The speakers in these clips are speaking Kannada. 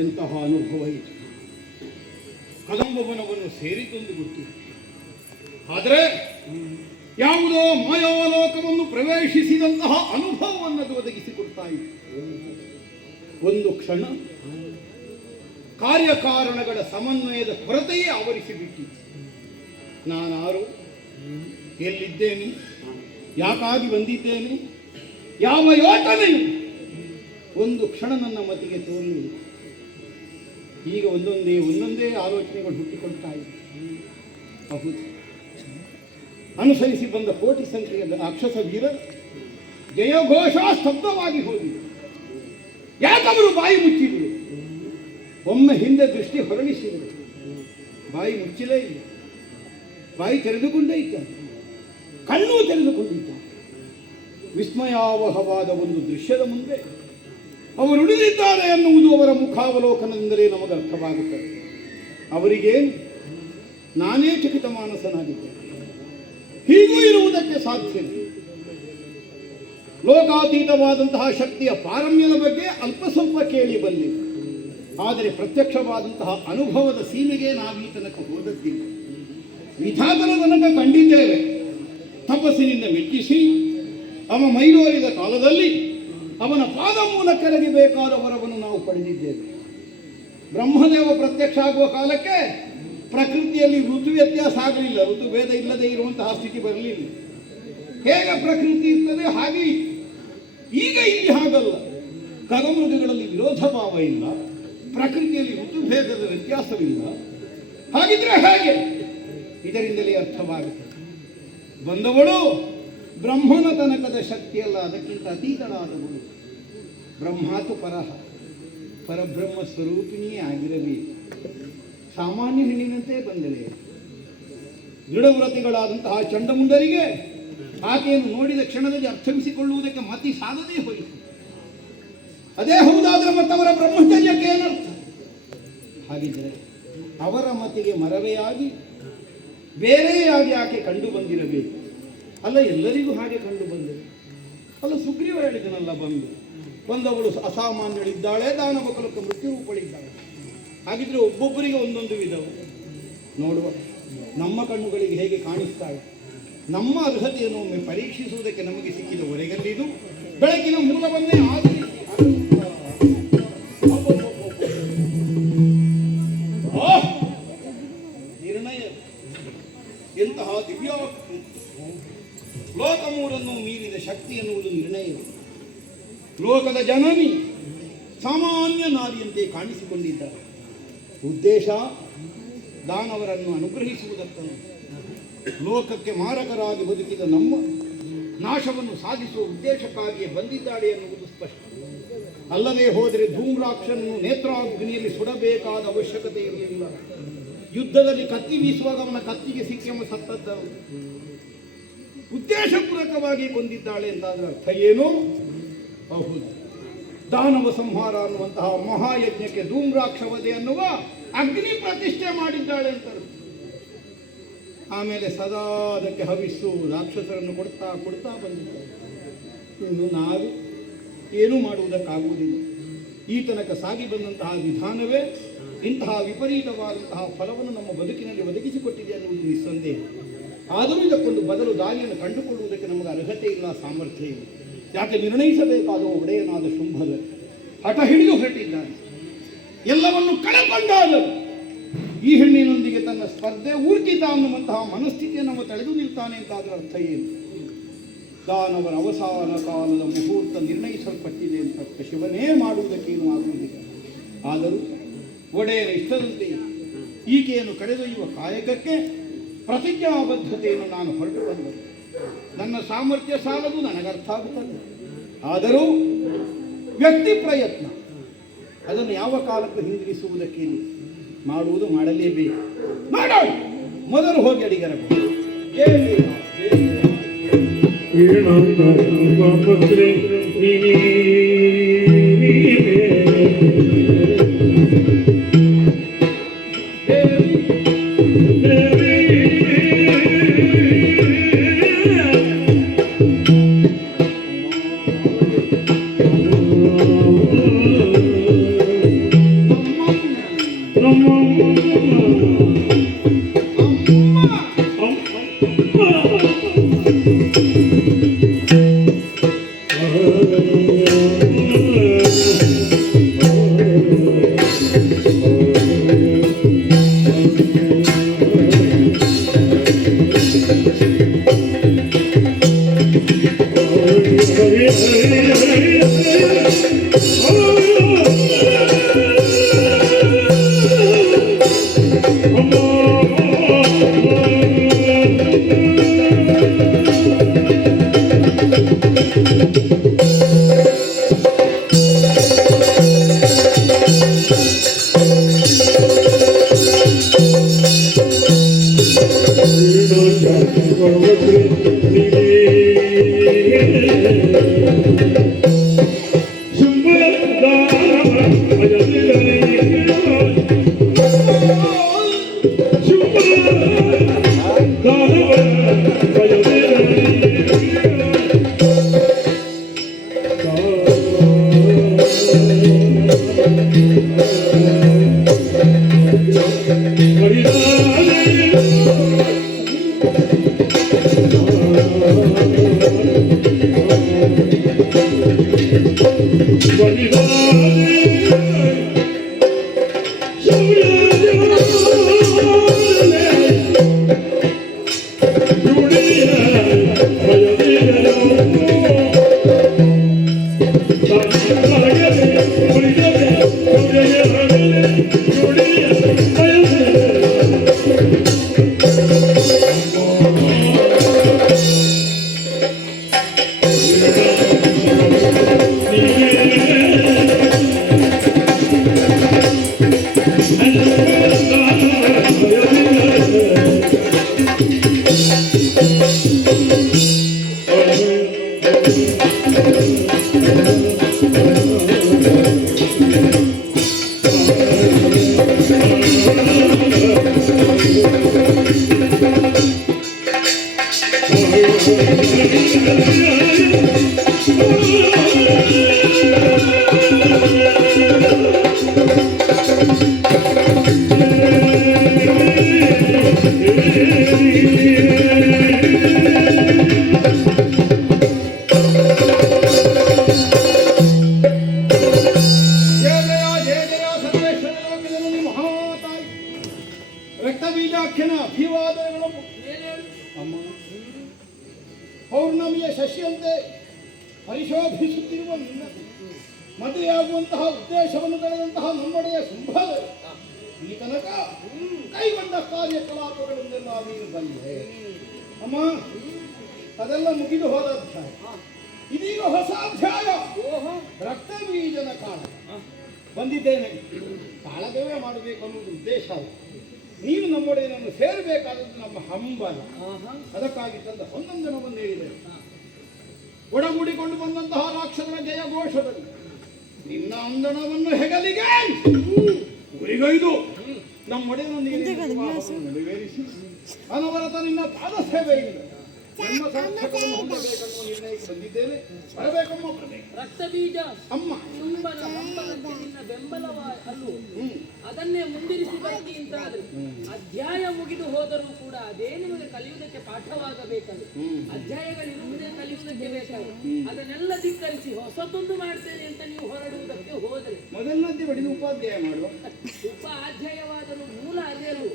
ಎಂತಹ ಅನುಭವ ಇದೆ. ಕದಂಬವನವನ್ನು ಸೇರಿದ್ದೊಂದು ಗೊತ್ತು, ಆದರೆ ಯಾವುದೋ ಮಾಯಾಲೋಕವನ್ನು ಪ್ರವೇಶಿಸಿದಂತಹ ಅನುಭವವನ್ನು ಒದಗಿಸಿಕೊಡ್ತಾ ಇದೆ. ಒಂದು ಕ್ಷಣ ಕಾರ್ಯಕಾರಣಗಳ ಸಮನ್ವಯದ ಕೊರತೆಯೇ ಆವರಿಸಿಬಿಟ್ಟಿದೆ. ನಾನಾರು, ಎಲ್ಲಿದ್ದೇನೆ, ಯಾಕಾಗಿ ಬಂದಿದ್ದೇನೆ, ಯಾವ ಯೋಚನೆಯು ಒಂದು ಕ್ಷಣ ನನ್ನ ಮತಿಗೆ ತೋರಲಿಲ್ಲ. ಈಗ ಒಂದೊಂದೇ ಆಲೋಚನೆಗಳು ಹುಟ್ಟಿಕೊಳ್ತಾ ಇದೆ. ಹೌದು, ಅನುಸರಿಸಿ ಬಂದ ಕೋಟಿ ಸಂಖ್ಯೆಯ ರಾಕ್ಷಸ ವೀರರು ಜಯಘೋಷ ಸ್ತಬ್ಧವಾಗಿ ಹೋಗಿದೆ. ಯಾಕವರು ಬಾಯಿ ಮುಚ್ಚಿದ್ರು? ಒಮ್ಮೆ ಹಿಂದೆ ದೃಷ್ಟಿ ಹೊರಳಿಸಿದರು, ಬಾಯಿ ಮುಚ್ಚಿಲೇ ಇಲ್ಲ. ಬಾಯಿ ತೆರೆದುಕೊಂಡೇ ಇದ್ದಾರೆ, ಕಣ್ಣು ತೆರೆದುಕೊಂಡಿದ್ದಾರೆ. ವಿಸ್ಮಯಾವಹವಾದ ಒಂದು ದೃಶ್ಯದ ಮುಂದೆ ಅವರು ಉಳಿದಿದ್ದಾರೆ ಎನ್ನುವುದು ಅವರ ಮುಖಾವಲೋಕನದಿಂದಲೇ ನಮಗೆ ಅರ್ಥವಾಗುತ್ತದೆ. ಅವರಿಗೇನು, ನಾನೇ ಚಕಿತ ಮಾನಸನಾಗಿದ್ದೆ. ಹೀಗೂ ಇರುವುದಕ್ಕೆ ಸಾಧ್ಯವಿದೆ. ಲೋಕಾತೀತವಾದಂತಹ ಶಕ್ತಿಯ ಪಾರಮ್ಯದ ಬಗ್ಗೆ ಅಲ್ಪ ಸ್ವಲ್ಪ ಕೇಳಿ ಬಂದಿದೆ, ಆದರೆ ಪ್ರತ್ಯಕ್ಷವಾದಂತಹ ಅನುಭವದ ಸೀಮೆಗೆ ನಾವೀ ತನಕ ಹೋದದ್ದಿಲ್ಲ. ವಿಧಾತನ ತನಕ ಕಂಡಿದ್ದೇವೆ. ತಪಸ್ಸಿನಿಂದ ಮೆಚ್ಚಿಸಿ ಅವ ಮೈದೋರಿದ ಕಾಲದಲ್ಲಿ ಅವನ ಪಾದ ಮೂಲಕರಿಗೆ ಬೇಕಾದ ವರವನ್ನು ನಾವು ಪಡೆದಿದ್ದೇವೆ. ಬ್ರಹ್ಮದೇವ ಪ್ರತ್ಯಕ್ಷ ಆಗುವ ಕಾಲಕ್ಕೆ ಪ್ರಕೃತಿಯಲ್ಲಿ ಋತು ವ್ಯತ್ಯಾಸ ಆಗಲಿಲ್ಲ, ಋತು ಭೇದ ಇಲ್ಲದೆ ಇರುವಂತಹ ಸ್ಥಿತಿ ಬರಲಿಲ್ಲ. ಹೇಗೆ ಪ್ರಕೃತಿ ಇರ್ತದೆ ಹಾಗೆ ಈಗ ಇಲ್ಲಿ ಹಾಗಲ್ಲ. ಖಗಮೃಗಗಳಲ್ಲಿ ವಿರೋಧ ಭಾವ ಇಲ್ಲ, ಪ್ರಕೃತಿಯಲ್ಲಿ ಋತುಭೇದದ ವ್ಯತ್ಯಾಸವಿಲ್ಲ. ಹಾಗಿದ್ರೆ ಹೇಗೆ? ಇದರಿಂದಲೇ ಅರ್ಥವಾಗುತ್ತೆ. ಬಂದವಳು ಬ್ರಹ್ಮನ ತನಕದ ಶಕ್ತಿಯಲ್ಲ, ಅದಕ್ಕಿಂತ ಅತೀತಳಾದವಳು. ಬ್ರಹ್ಮಾತು ಪರಹ, ಪರಬ್ರಹ್ಮ ಸ್ವರೂಪಿಣಿಯೇ ಆಗಿರಬೇಕು. ಸಾಮಾನ್ಯ ಹೆಣ್ಣಿನಂತೆ ಬಂದಳೆ. ದೃಢವ್ರತಿಗಳಾದಂತಹ ಚಂಡಮುಂಡರಿಗೆ ಆಕೆಯನ್ನು ನೋಡಿದ ಕ್ಷಣದಲ್ಲಿ ಅರ್ಥವಿಸಿಕೊಳ್ಳುವುದಕ್ಕೆ ಮತಿ ಸಾಧದೇ ಹೋಯಿತು. ಅದೇ ಹೌದಾದ್ರೆ ಮತ್ತವರ ಬ್ರಹ್ಮಚರ್ಯಕ್ಕೆ ಏನರ್ಥ? ಹಾಗಿದ್ದರೆ ಅವರ ಮತಿಗೆ ಮರವೆಯಾಗಿ ಬೇರೆಯಾಗಿ ಆಕೆ ಕಂಡು ಬಂದಿರಬೇಕು. ಅಲ್ಲ, ಎಲ್ಲರಿಗೂ ಹಾಗೆ ಕಂಡು ಬಂದರು. ಅಲ್ಲ, ಸುಗ್ರೀವ ಹೇಳಿದನಲ್ಲ, ಬಂದು ಒಂದವಳು ಅಸಾಮಾನ್ಯಳಿದ್ದಾಳೆ, ದಾನವ ಕುಲಕ್ಕೆ ಮೃತ್ಯು ರೂಪಳಿದ್ದಾಳೆ. ಹಾಗಿದ್ರೆ ಒಬ್ಬೊಬ್ಬರಿಗೆ ಒಂದೊಂದು ವಿಧವು ನೋಡುವ. ನಮ್ಮ ಕಣ್ಣುಗಳಿಗೆ ಹೇಗೆ ಕಾಣಿಸ್ತಾಳೆ, ನಮ್ಮ ಅರ್ಹತೆಯನ್ನು ಒಮ್ಮೆ ಪರೀಕ್ಷಿಸುವುದಕ್ಕೆ ನಮಗೆ ಸಿಕ್ಕಿದ ಹೊರೆಗಲ್ಲಿದು ಬೆಳಕಿನ ಮೂಲವನ್ನೇ ಆಧರಿಸಿ ನಿರ್ಣಯ ಎಂತಹ ದಿವ್ಯ ಲೋಕಮೂರನ್ನು ಮೀರಿದ ಶಕ್ತಿ ಎನ್ನುವುದು ನಿರ್ಣಯ. ಲೋಕದ ಜನನಿ ಸಾಮಾನ್ಯ ನಾರಿಯಂತೆ ಕಾಣಿಸಿಕೊಂಡಿದ್ದಾರೆ. ಉದ್ದೇಶ ದಾನವರನ್ನು ಅನುಗ್ರಹಿಸುವುದಕ್ಕನ್ನು, ಲೋಕಕ್ಕೆ ಮಾರಕರಾಗಿ ಬದುಕಿದ ನಮ್ಮ ನಾಶವನ್ನು ಸಾಧಿಸುವ ಉದ್ದೇಶಕ್ಕಾಗಿಯೇ ಬಂದಿದ್ದಾಳೆ ಎನ್ನುವುದು ಸ್ಪಷ್ಟ. ಅಲ್ಲದೆ ಹೋದರೆ ಧೂಮ್ರಾಕ್ಷನನ್ನು ನೇತ್ರಾಗ್ನಿಯಲ್ಲಿ ಸುಡಬೇಕಾದ ಅವಶ್ಯಕತೆ ಇರಲಿಲ್ಲ. ಯುದ್ಧದಲ್ಲಿ ಕತ್ತಿ ಬೀಸುವಾಗ ಅವನ ಕತ್ತಿಗೆ ಸಿಕ್ಕಿ ಸತ್ತದ್ದವು. ಉದ್ದೇಶಪೂರ್ವಕವಾಗಿ ಕೊಂದಿದ್ದಾಳೆ ಎಂದಾದರೆ ಅರ್ಥ ಏನು? ಹೌದು, ದಾನವ ಸಂಹಾರ ಅನ್ನುವಂತಹ ಮಹಾಯಜ್ಞಕ್ಕೆ ಧೂಮ್ರಾಕ್ಷವಧೆ ಅನ್ನುವ ಅಗ್ನಿ ಪ್ರತಿಷ್ಠೆ ಮಾಡಿದ್ದಾಳೆ ಅಂತ. ಆಮೇಲೆ ಸದಾ ಅದಕ್ಕೆ ಹವಿಸ್ಸು ರಾಕ್ಷಸರನ್ನು ಕೊಡ್ತಾ ಕೊಡ್ತಾ ಬಂದಿದ್ದಾಳೆ. ಇನ್ನು ನಾವು ಏನೂ ಮಾಡುವುದಕ್ಕಾಗುವುದಿಲ್ಲ. ಈ ತನಕ ಸಾಗಿ ಬಂದಂತಹ ವಿಧಾನವೇ ಇಂತಹ ವಿಪರೀತವಾದಂತಹ ಫಲವನ್ನು ನಮ್ಮ ಬದುಕಿನಲ್ಲಿ ಒದಗಿಸಿಕೊಟ್ಟಿದೆ ಅನ್ನುವುದು ನಿಸ್ಸಂದೇಹ. ಆದರೂ ಇದಕ್ಕೊಂದು ಬದಲು ದಾರಿಯನ್ನು ಕಂಡುಕೊಳ್ಳುವುದಕ್ಕೆ ನಮಗೆ ಅರ್ಹತೆ ಇಲ್ಲ, ಸಾಮರ್ಥ್ಯ ಇಲ್ಲ. ಯಾಕೆ ನಿರ್ಣಯಿಸಬೇಕಾದ ಒಡೆಯನಾದ ಶುಂಭದ ಹಠ ಹಿಡಿದು ಹೊರಟಿದ್ದಾನೆ. ಎಲ್ಲವನ್ನು ಕಳಕೊಂಡಾದರೂ ಈ ಹೆಣ್ಣಿನೊಂದಿಗೆ ತನ್ನ ಸ್ಪರ್ಧೆ ಊರ್ಜಿತ ಅನ್ನುವಂತಹ ಮನಸ್ಥಿತಿಯನ್ನು ನಾವು ತಳೆದು ನಿಲ್ತಾನೆ ಅಂತಾದರೆ ಅರ್ಥ ಏನು? ದಾನವರ ಅವಸಾನ ಕಾಲದ ಮುಹೂರ್ತ ನಿರ್ಣಯಿಸಲ್ಪಟ್ಟಿದೆ ಅಂತ ಶಿವನೇ ಮಾಡುವುದಕ್ಕೇನು ಆಗುವುದಿಲ್ಲ. ಆದರೂ ಒಡೆಯನ ಇಷ್ಟದಂತೆ ಈಕೆಯನ್ನು ಕರೆದೊಯ್ಯುವ ಕಾಯಕಕ್ಕೆ ಪ್ರತಿಜ್ಞಾಬದ್ಧತೆಯನ್ನು ನಾನು ಹೊರಟು ಬಂದೆ. ನನ್ನ ಸಾಮರ್ಥ್ಯ ಸಾಲದು, ನನಗರ್ಥ ಆಗುತ್ತದೆ. ಆದರೂ ವ್ಯಕ್ತಿ ಪ್ರಯತ್ನ ಅದನ್ನು ಯಾವ ಕಾಲಕ್ಕೂ ಹಿಂದಿರಿಸುವುದಕ್ಕೇನು ಮಾಡುವುದು ಮಾಡಲೇಬೇಕು. ಮಾಡೋಣ, ಮೊದಲು ಹೋಗಿ ಅಡಿಗರಬಹುದು. Oh, ಪೌರ್ಣಮಿಯ ಶಶಿಯಂತೆ ಪರಿಶೋಭಿಸುತ್ತಿರುವ ನಿನ್ನ ಮದುವೆಯಾಗುವಂತಹ ಉದ್ದೇಶವನ್ನು ತಳೆದಂತಹ ನಮ್ಮೊಡೆಯ ಶುಂಭದ ಈ ತನಕ ಕೈಗೊಂಡ ಕಾರ್ಯಕಲಾಪಗಳನ್ನೆಲ್ಲ ನೀನು ಬಂದೆ ಅಮ್ಮ. ಅದೆಲ್ಲ ಮುಗಿದು ಹೋದ ಅಧ್ಯಾಯ. ಇದೀಗ ಹೊಸ ಅಧ್ಯಾಯ. ರಕ್ತಬೀಜನ ಕಾಲ ಬಂದಿದ್ದೇನೆ. ಕಾಳಗವೇ ಮಾಡಬೇಕು ಅನ್ನೋದು ಉದ್ದೇಶ ಅಲ್ಲ. ನೀನು ನಮ್ಮೊಡೆಯನನ್ನು ಸೇರಬೇಕಾದದ್ದು ನಮ್ಮ ಹಂಬಲ. ಅದಕ್ಕಾಗಿ ತಂದ ಹೊನ್ನೊಂದನವನ್ನು ಹೇಳಿದೆ. ಒಡಗೂಡಿಕೊಂಡು ಬಂದಂತಹ ರಾಕ್ಷಸನ ಜಯಘೋಷದಲ್ಲಿ ನಿನ್ನ ಅಂದಣವನ್ನು ಹೆಗಲಿಗೆ ಉರಿಗೈದು ನಮ್ಮೊಡೆಯನನ್ನು ನೆರವೇರಿಸಿ ಅನವರತ ನಿನ್ನ ಪಾದ ಸೇವೆಯಿಂದ ನನ್ನ ಸಾರ್ಥಕವನ್ನು ಹೊಂದಬೇಕನ್ನುವ ನಿರ್ಣಯಕ್ಕೆ ಬಂದಿದ್ದೇನೆ. ಬರಬೇಕಮ್ಮ, ಬರಬೇಕು. ರಕ್ತಬೀಜ ಅಮ್ಮ ಶುಂಭನ ಹಂಬಲಕ್ಕೆ ನಿನ್ನ ಬೆಂಬಲವ ಅಲ್ಲು ಅದನ್ನೇ ಮುಂದಿರಿಸಿ ಬರ್ತಿ ಅಂತಾದ್ರೆ ಅಧ್ಯಾಯ ಮುಗಿದು ಹೋದರೂ ಕೂಡ ಅದೇ ನಿಮಗೆ ಕಲಿಯುವುದಕ್ಕೆ ಪಾಠವಾಗಬೇಕಲ್ಲ. ಅಧ್ಯಾಯಗಳಿರುವುದೇ ಕಲಿಯುವುದಕ್ಕೆ ಬೇಕಾಗಿ ಅದನ್ನೆಲ್ಲ ಧಿಕ್ಕರಿಸಿ ಹೊಸತೊಂದು ಮಾಡ್ತೇನೆ ಅಂತ ನೀವು ಹೊರಡುವುದಕ್ಕೆ ಹೋದರೆ ಮೊದಲನದ್ದೇ ಬಡಿದು ಉಪಾಧ್ಯಾಯ ಮಾಡುವ ಅಧ್ಯಾಯವಾದರೂ ಮೂಲ ಅದೇಲು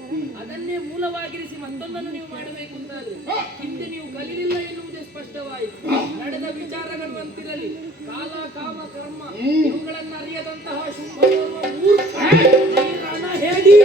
ಅದನ್ನೇ ಮೂಲವಾಗಿರಿಸಿ ಮತ್ತೊಂದನ್ನು ನೀವು ಮಾಡಬೇಕು ಅಂತಾದ್ರೆ ಹಿಂದೆ ನೀವು ಕಲಿಲಿಲ್ಲ ಎನ್ನುವುದೇ ಸ್ಪಷ್ಟವಾಯಿತು. ನಡೆದ ವಿಚಾರಗಳು ಅಂತಿರಲಿ, ಕಾಲ ಕಾಮ ಕರ್ಮ ಇವುಗಳನ್ನು ಅರಿಯದಂತಹ ಶುಂಭನೋರ್ವ ಮೂರ್ಖ ರಣ ಹೇಳಿ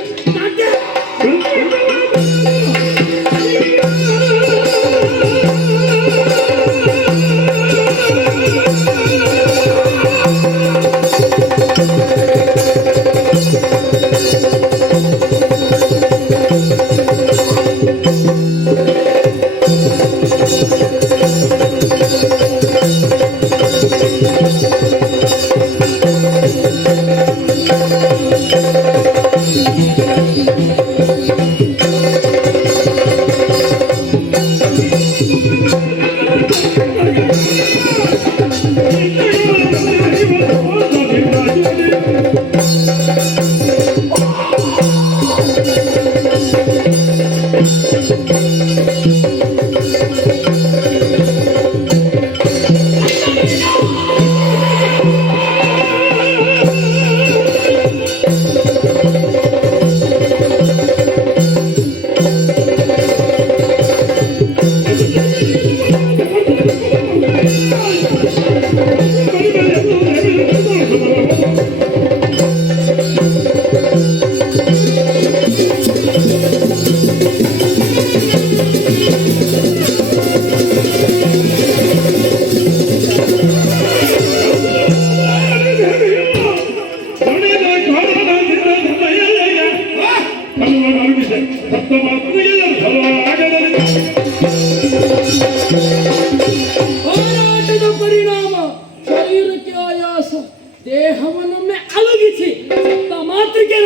ಹೋರಾಟದ ಪರಿಣಾಮ ಶರೀರಕ್ಕೆ ಆಯಾಸ, ದೇಹವನ್ನೊಮ್ಮೆ ಅಲಗಿಸಿ ಮಾತೃಕೆ